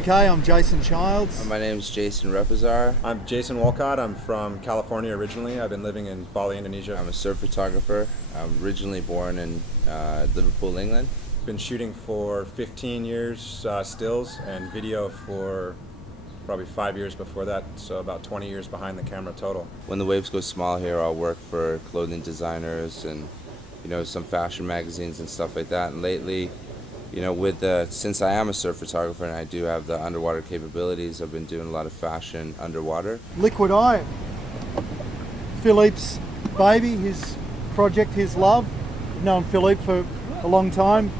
Okay, I'm Jason Childs. My name is Jason Repazar. I'm Jason Walcott. I'm from California originally. I've been living in Bali, Indonesia. I'm a surf photographer. I'm originally born in Liverpool, England. Been shooting for 15 years stills and video for probably 5 years before that, so about 20 years behind the camera total. When the waves go small here, I'll work for clothing designers and some fashion magazines and stuff like that. And lately, since I am a surf photographer and I do have the underwater capabilities, I've been doing a lot of fashion underwater. Liquid Eye, Philippe's baby, his project, his love. I've known Philippe for a long time.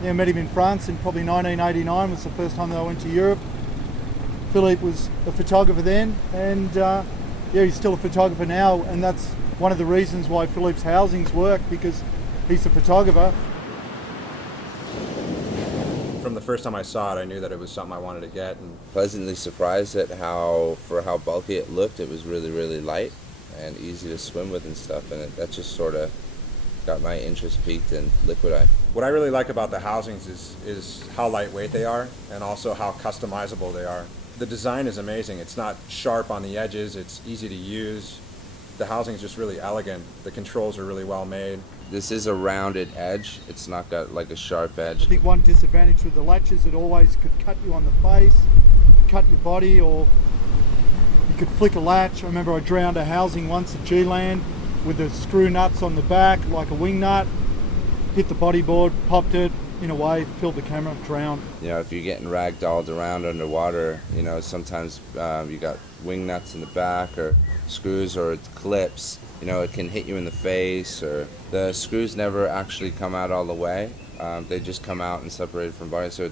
Yeah, met him in France in probably 1989 was the first time that I went to Europe. Philippe was a photographer then, and he's still a photographer now, and that's one of the reasons why Philippe's housings work, because he's a photographer. From the first time I saw it, I knew that it was something I wanted to get. And pleasantly surprised at how bulky it looked. It was really, really light and easy to swim with and stuff, and that just sort of got my interest peaked in Liquid Eye. What I really like about the housings is how lightweight they are and also how customizable they are. The design is amazing. It's not sharp on the edges, it's easy to use. The housing is just really elegant. The controls are really well made. This is a rounded edge. It's not got like a sharp edge. I think one disadvantage with the latches, it always could cut you on the face, cut your body, or you could flick a latch. I remember I drowned a housing once at G-Land with the screw nuts on the back, like a wing nut. Hit the bodyboard, popped it, in a way, filled the camera, drowned. If you're getting ragdolled around underwater, sometimes you got wing nuts in the back or screws or clips. It can hit you in the face, or the screws never actually come out all the way. They just come out and separate from body, so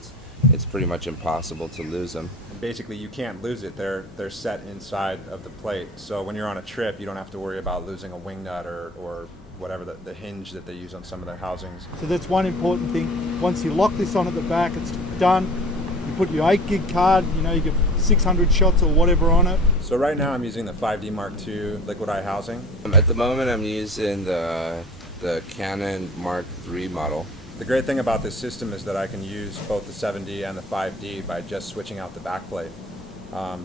it's pretty much impossible to lose them. Basically, you can't lose it. They're set inside of the plate. So when you're on a trip, you don't have to worry about losing a wing nut or whatever the hinge that they use on some of their housings. So that's one important thing. Once you lock this on at the back, it's done. You put your 8 gig card, you get 600 shots or whatever on it. So right now I'm using the 5D Mark II Liquid Eye housing. At the moment I'm using the Canon Mark III model. The great thing about this system is that I can use both the 7D and the 5D by just switching out the backplate.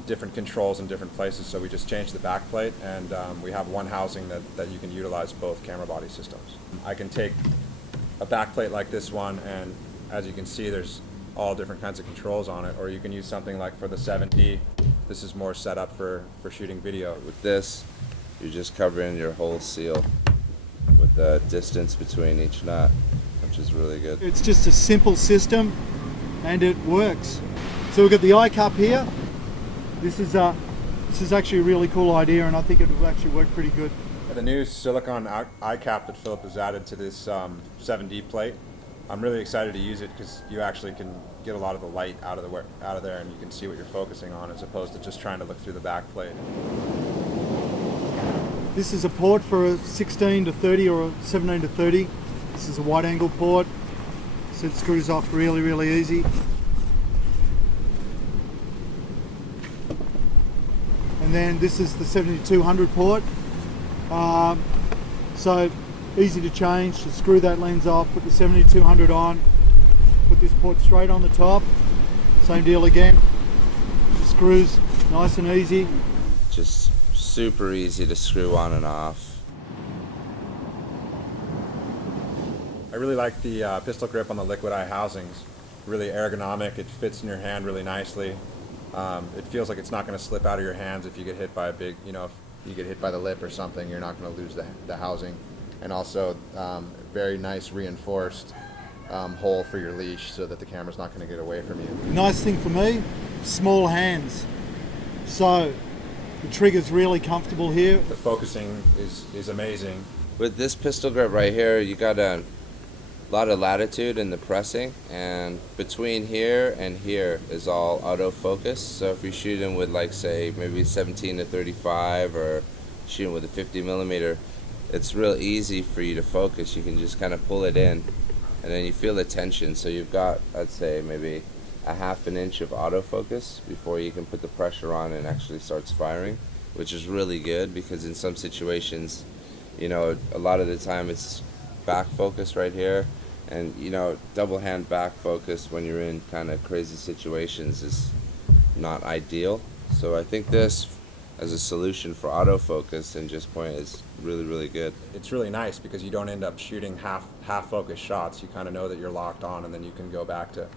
Different controls in different places, so we just changed the backplate, and we have one housing that you can utilize both camera body systems. I can take a backplate like this one, and as you can see there's all different kinds of controls on it, or you can use something like for the 7D. This is more set up for shooting video. With this, you're just covering your whole seal with the distance between each nut, which is really good. It's just a simple system, and it works. So we've got the eye cup here. This is actually a really cool idea, and I think it will actually work pretty good. The new silicone eye cap that Philip has added to this 7D plate, I'm really excited to use it because you actually can get a lot of the light out of there, and you can see what you're focusing on as opposed to just trying to look through the back plate. This is a port for a 16 to 30 or a 17 to 30. This is a wide angle port, so it screws off really, really easy. And then this is the 7200 port. So easy to change, to screw that lens off, put the 7200 on, put this port straight on the top. Same deal again. Screws nice and easy. Just super easy to screw on and off. I really like the pistol grip on the Liquid Eye housings. Really ergonomic, it fits in your hand really nicely. It feels like it's not going to slip out of your hands if you get hit by a big, if you get hit by the lip or something, you're not going to lose the housing. And also very nice reinforced hole for your leash so that the camera's not going to get away from you. Nice thing for me, small hands. So the trigger's really comfortable here. The focusing is amazing. With this pistol grip right here, you got a lot of latitude in the pressing, and between here and here is all autofocus. So if you're shooting with, like, say maybe 17 to 35 or shooting with a 50 millimeter, it's real easy for you to focus. You can just kind of pull it in and then you feel the tension. So you've got, I'd say, maybe a half an inch of autofocus before you can put the pressure on and actually starts firing, which is really good because in some situations, a lot of the time it's back focus right here, And you know, double hand back focus when you're in kind of crazy situations is not ideal. So I think this as a solution for autofocus and just point is really, really good. It's really nice because you don't end up shooting half focused shots. You kind of know that you're locked on, and then you can go back to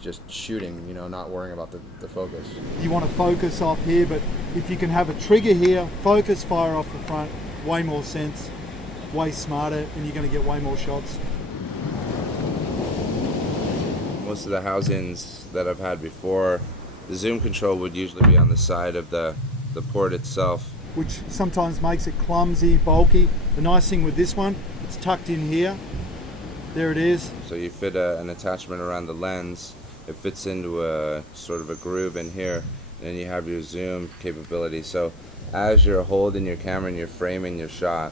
just shooting, you know, not worrying about the focus. You want to focus off here, but if you can have a trigger here, focus fire off the front, way more sense, way smarter, and you're going to get way more shots. Most of the housings that I've had before, the zoom control would usually be on the side of the port itself, which sometimes makes it clumsy, bulky. The nice thing with this one, it's tucked in here. There it is. So you fit an attachment around the lens. It fits into a sort of a groove in here, and then you have your zoom capability. So as you're holding your camera and you're framing your shot,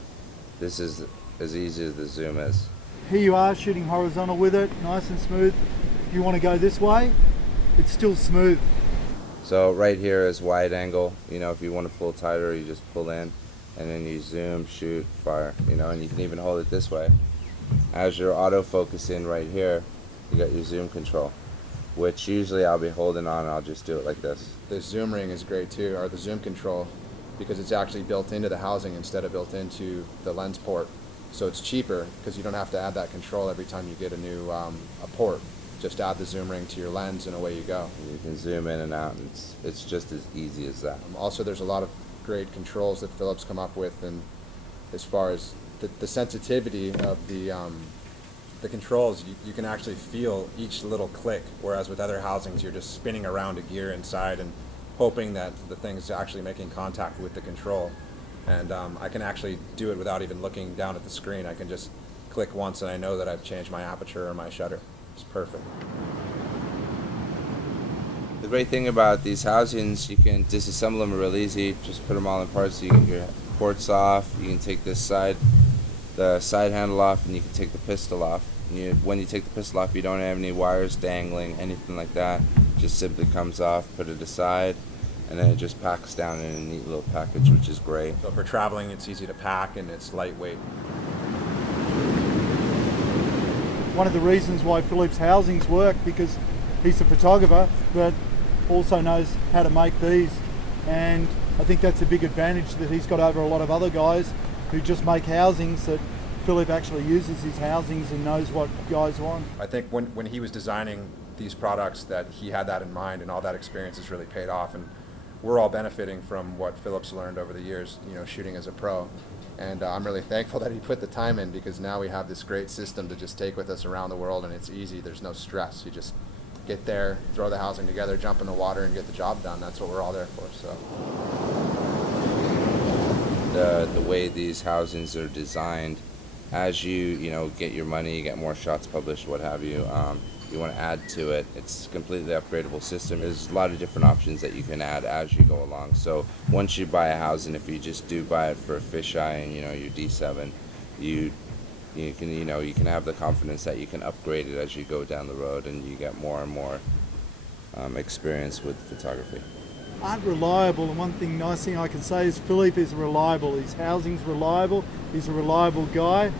this is as easy as the zoom is. Here you are shooting horizontal with it, nice and smooth. If you want to go this way, it's still smooth. So right here is wide angle. You know, if you want to pull tighter, you just pull in, and then you zoom, shoot, fire. You know, and you can even hold it this way. As you're autofocusing right here, you got your zoom control, which usually I'll be holding on and I'll just do it like this. The zoom ring is great too, or the zoom control, because it's actually built into the housing instead of built into the lens port. So it's cheaper because you don't have to add that control every time you get a new a port. Just add the zoom ring to your lens and away you go. You can zoom in and out, and it's just as easy as that. Also, there's a lot of great controls that Philips come up with, and as far as the sensitivity of the controls, you can actually feel each little click, whereas with other housings you're just spinning around a gear inside and hoping that the thing's actually making contact with the control. And I can actually do it without even looking down at the screen. I can just click once and I know that I've changed my aperture or my shutter. It's perfect. The great thing about these housings, you can disassemble them real easy. Just put them all in parts. So you get your ports off. You can take this side, the side handle off, and you can take the pistol off. When you take the pistol off, you don't have any wires dangling, anything like that. It just simply comes off, put it aside, and then it just packs down in a neat little package, which is great. So for traveling, it's easy to pack and it's lightweight. One of the reasons why Philips housings work, because he's a photographer but also knows how to make these, and I think that's a big advantage that he's got over a lot of other guys who just make housings, that Philip actually uses his housings and knows what guys want. I think when he was designing these products that he had that in mind, and all that experience has really paid off, and we're all benefiting from what Philip's learned over the years, you know, shooting as a pro. And I'm really thankful that he put the time in, because now we have this great system to just take with us around the world, and it's easy. There's no stress. You just get there, throw the housing together, jump in the water, and get the job done. That's what we're all there for. So the way these housings are designed, as you know, get your money, you get more shots published, what have you, you want to add to it. It's a completely upgradable system. There's a lot of different options that you can add as you go along. So once you buy a housing, if you just do buy it for a fisheye and, you know, your D7, you can have the confidence that you can upgrade it as you go down the road, and you get more and more experience with photography. Aren't reliable, and one thing, nice thing I can say is Philippe is reliable. His housing's reliable. He's a reliable guy.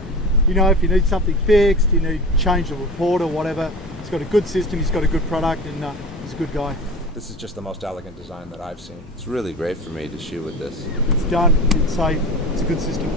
You know, if you need something fixed, you need to change the report or whatever, he's got a good system, he's got a good product, and he's a good guy. this is just the most elegant design that I've seen. It's really great for me to shoot with this. It's done, it's safe, it's a good system.